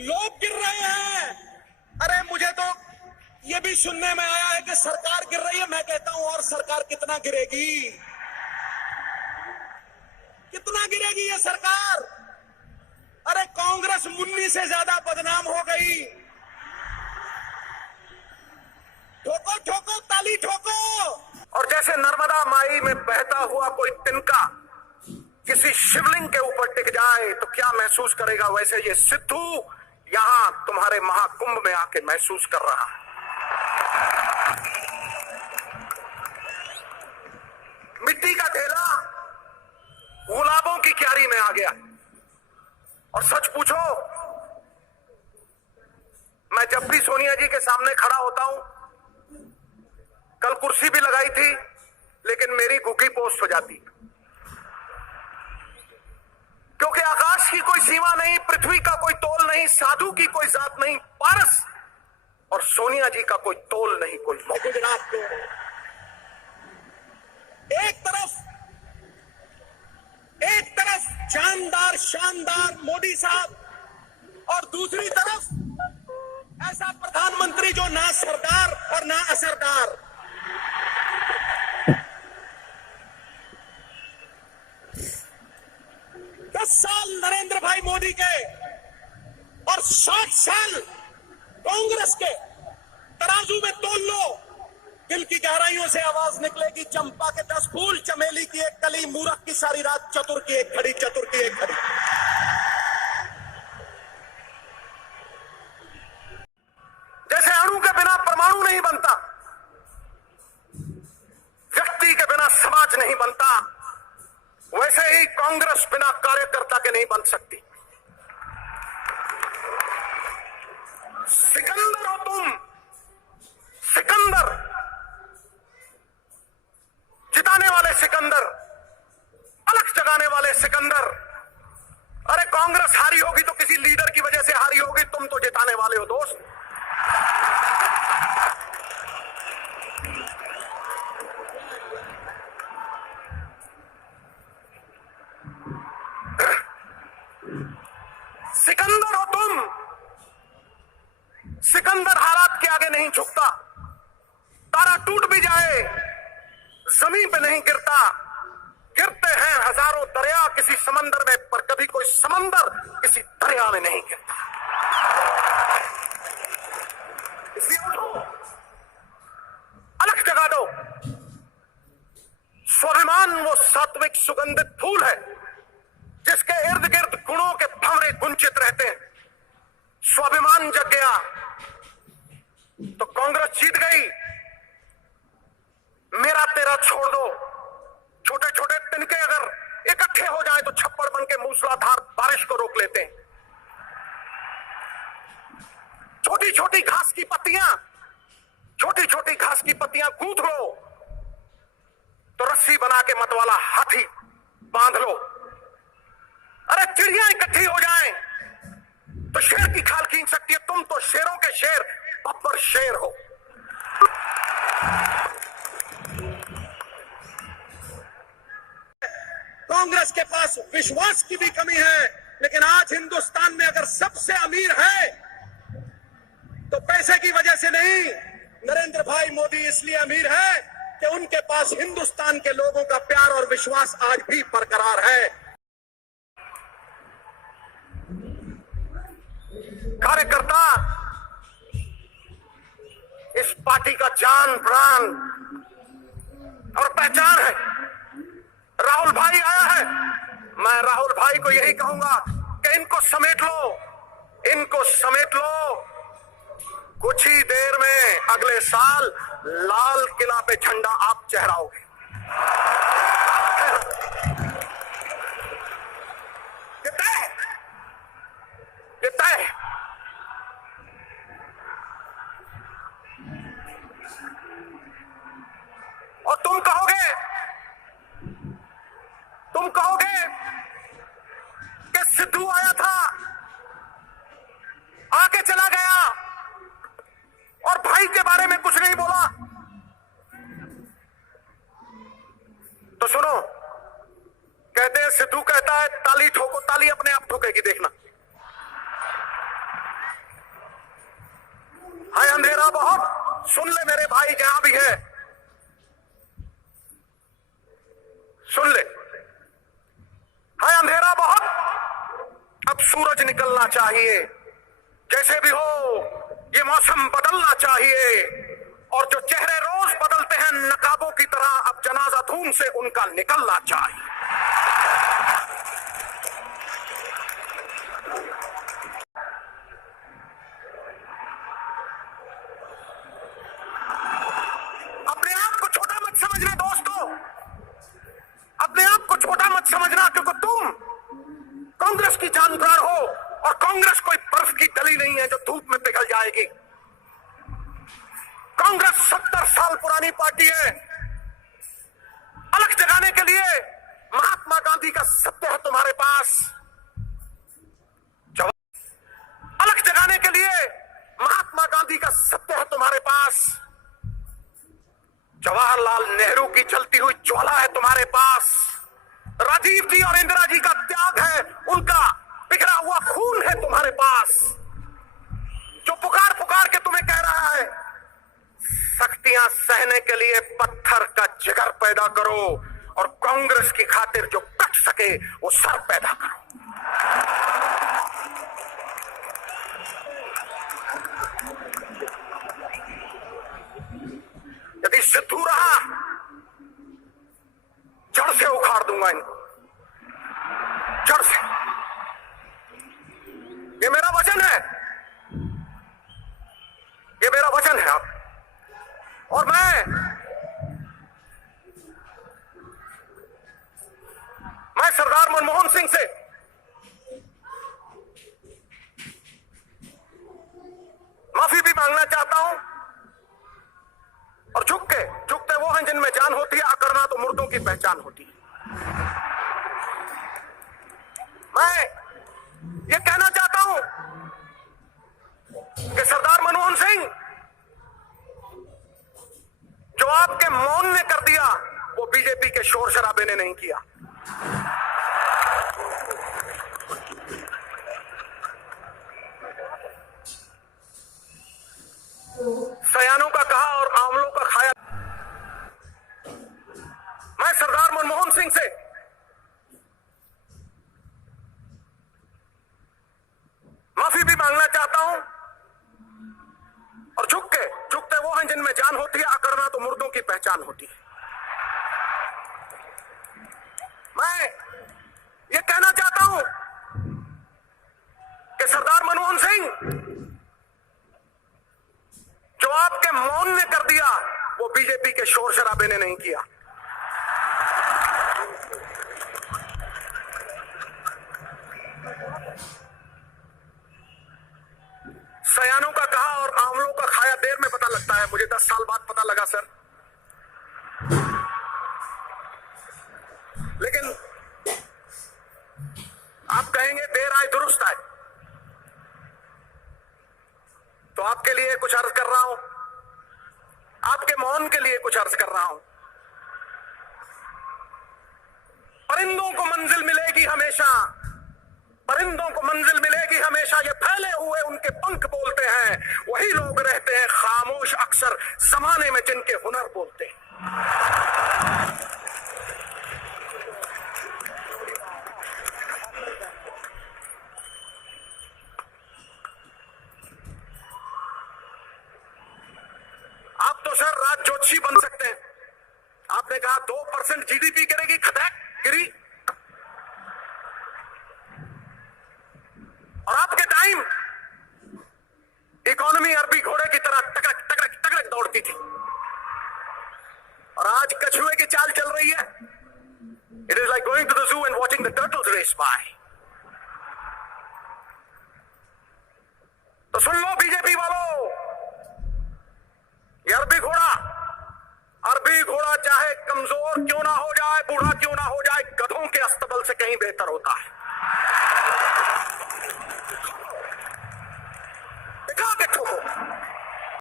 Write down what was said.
लोग गिर रहे हैं। अरे मुझे तो ये भी सुनने में आया है कि सरकार गिर रही है। मैं कहता हूं और सरकार कितना गिरेगी, कितना गिरेगी ये सरकार। अरे कांग्रेस मुन्नी से ज्यादा बदनाम हो गई। ठोको ठोको ताली ठोको। और जैसे नर्मदा माई में बहता हुआ कोई तिनका किसी शिवलिंग के ऊपर टिक जाए तो क्या महसूस करेगा, वैसे ये सिद्धू यहां तुम्हारे महाकुंभ में आके महसूस कर रहा है। मिट्टी का ढेला गुलाबों की क्यारी में आ गया। और सच पूछो, मैं जब भी सोनिया जी के सामने खड़ा होता हूं, कल कुर्सी भी लगाई थी लेकिन मेरी घुकी पोस्ट हो जाती, क्योंकि आकाश की कोई सीमा नहीं, पृथ्वी का कोई तोल नहीं, साधु की कोई जात नहीं, पारस और सोनिया जी का कोई तोल नहीं, कोई गुजरात को एक तरफ जानदार शानदार मोदी साहब और दूसरी तरफ ऐसा प्रधानमंत्री जो ना सरदार और ना असरदार। साल नरेंद्र भाई मोदी के और 60 साल कांग्रेस के तराजू में तोल लो, दिल की गहराइयों से आवाज निकलेगी, चंपा के 10 फूल, चमेली की एक कली, मूर्ख की सारी रात, चतुर की एक घड़ी, चतुर की एक घड़ी। जैसे अणु के बिना परमाणु नहीं बनता, व्यक्ति के बिना समाज नहीं बनता, वैसे ही कांग्रेस बिना कार्यकर्ता के नहीं बन सकती। सिकंदर हो तुम, सिकंदर, जिताने वाले सिकंदर, अलग जगाने वाले सिकंदर। अरे कांग्रेस हारी होगी तो किसी लीडर की वजह से हारी होगी, तुम तो जिताने वाले हो दोस्त। सिकंदर हो तुम, सिकंदर हालात के आगे नहीं झुकता, तारा टूट भी जाए जमीन पे नहीं गिरता, गिरते हैं हजारों दरिया किसी समंदर में, पर कभी कोई समंदर किसी दरिया में नहीं गिरता। इसलिए उठो, अलग जगा दो। स्वाभिमान वो सात्विक सुगंधित फूल है जिसके इर्द गिर्द गुणों के भंवरे गुंचित रहते हैं। स्वाभिमान जग गया तो कांग्रेस जीत गई। मेरा तेरा छोड़ दो, छोटे छोटे तिनके अगर इकट्ठे हो जाएं तो छप्पड़ बन के मूसलाधार बारिश को रोक लेते हैं। छोटी छोटी घास की पत्तियां, छोटी छोटी घास की पत्तियां गूंथ लो तो रस्सी बना के मतवाला हाथी बांध लो। अरे चिड़ियां इकट्ठी हो जाएं तो शेर की खाल खींच सकती है, तुम तो शेरों के शेर, बब्बर शेर हो। कांग्रेस के पास विश्वास की भी कमी है, लेकिन आज हिंदुस्तान में अगर सबसे अमीर है तो पैसे की वजह से नहीं, नरेंद्र भाई मोदी इसलिए अमीर है कि उनके पास हिंदुस्तान के लोगों का प्यार और विश्वास आज भी बरकरार है। कार्यकर्ता इस पार्टी का जान प्राण और पहचान है। राहुल भाई आया है, मैं राहुल भाई को यही कहूंगा कि इनको समेट लो, इनको समेट लो। कुछ ही देर में अगले साल लाल किला पे झंडा आप चढ़ाओगे। ये तय। और तुम कहोगे कि सिद्धू आया था, आके चला गया और भाई के बारे में कुछ नहीं बोला। तो सुनो, कहते हैं सिद्धू कहता है ताली ठोको, ताली अपने आप ठोकेगी, देखना। अंधेरा बहुत, सुन ले मेरे भाई जहां भी है, सुन ले। है अंधेरा बहुत, अब सूरज निकलना चाहिए। जैसे भी हो ये मौसम बदलना चाहिए, और जो चेहरे रोज बदलते हैं नकाबों की तरह, अब जनाजा धूम से उनका निकलना चाहिए। अपने आप को छोटा मत समझना दोस्तों, अपने आप को छोटा मत समझना, क्योंकि तुम कांग्रेस की जान प्राण हो, और कांग्रेस कोई बर्फ की डली नहीं है जो धूप में पिघल जाएगी। कांग्रेस 70 साल पुरानी पार्टी है। अलग जगाने के लिए महात्मा गांधी का सत्य है तुम्हारे पास, अलग जगाने के लिए महात्मा गांधी का सत्य है तुम्हारे पास, जवाहरलाल नेहरू की जलती हुई ज्वाला है तुम्हारे पास, राजीव जी और इंदिरा जी का त्याग है, उनका बिखरा हुआ खून है तुम्हारे पास, जो पुकार पुकार के तुम्हें कह रहा है सख्तियां सहने के लिए पत्थर का जिगर पैदा करो, और कांग्रेस की खातिर जो कट सके वो सर पैदा करो। यदि सिद्धू रहा जड़ से उखाड़ दूंगा इनको, जड़ से। ये मेरा वचन है, ये मेरा वचन है। अब और मैं सरदार मनमोहन सिंह से माफी भी मांगना चाहता हूं, और झुकते वो हैं जिनमें जान होती है, अकड़ना तो मुर्दों की पहचान होती है। मैं ये कहना चाहता हूं कि सरदार मनमोहन सिंह, जो आपके मौन ने कर दिया वो बीजेपी के शोर शराबे ने नहीं किया। सयानों का कहा और आंवलों का खाया। मैं सरदार मनमोहन सिंह से माफी भी मांगना चाहता हूं, और झुकते वो हैं जिनमें जान होती है, अकड़ना तो मुर्दों की पहचान होती है। मैं ये कहना चाहता हूं कि सरदार मनमोहन सिंह, जो आपके मौन ने कर दिया वो बीजेपी के शोर शराबे ने नहीं किया। सयानों का कहा और आंवलों का खाया देर में पता लगता है, मुझे 10 साल बाद पता लगा सर। लेकिन आप कहेंगे देर आए दुरुस्त आए, तो आपके लिए कुछ अर्ज कर रहा हूं, आपके मौन के लिए कुछ अर्ज कर रहा हूं। परिंदों को मंजिल मिलेगी हमेशा, परिंदों को मंजिल मिलेगी हमेशा, ये फैले हुए उनके पंख बोलते हैं, वही लोग रहते हैं खामोश अक्सर जमाने में जिनके हुनर बोलते हैं। आप तो सर राज जोशी बन सकते हैं। आपने कहा 2% जीडीपी गिरेगी, खटैक गिरी, और आपके टाइम इकोनॉमी अरबी घोड़े की तरह टकरक टकरक टकरक दौड़ती थी, और आज कछुए की चाल चल रही है। It is like going to the zoo and watching the turtles race by. तो सुन लो बीजेपी वालों, ये अरबी घोड़ा चाहे कमजोर क्यों ना हो जाए, बूढ़ा क्यों ना हो जाए, गधों के अस्तबल से कहीं बेहतर होता है।